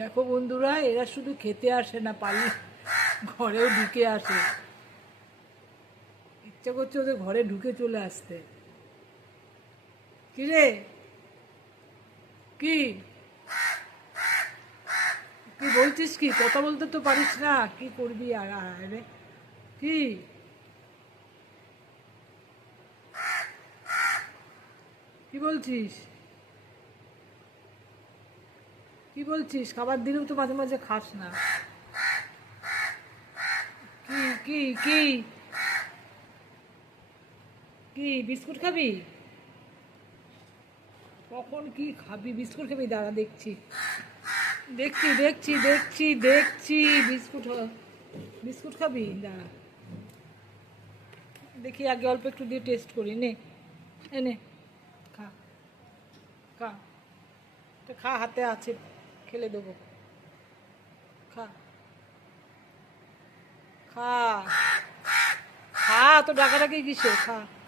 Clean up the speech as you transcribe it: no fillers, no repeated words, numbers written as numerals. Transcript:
দেখো বন্ধুরা, এরা শুধু খেতে আসে না, পালি ঘরেও ঢুকে আসে। ইচ্ছা করছে ওদের ঘরে ঢুকে চলে আসতে। কি রে, কি কি বলছিস? কি কথা বলতে তো পারিস না, কি করবি? আর রে, কি কি বলছিস? কি বলছিস? খাবার দিলেও তো মাঝে মাঝে খাস না। কি কি কি কি বিস্কুট খাবি? কখন কি খাবি? বিস্কুট খাবি? দাঁড়া দেখছি, দেখছি দেখছি দেখছি দেখছি বিস্কুট বিস্কুট খাবি? দাঁড়া দেখি, আগে অল্প একটু দিয়ে টেস্ট করি। নে, এনে খা, খা, তো খা, হাতে আছে, খেলে দেবো। খা, খা, খা, তো ডাকাডাকি কিসে? খা।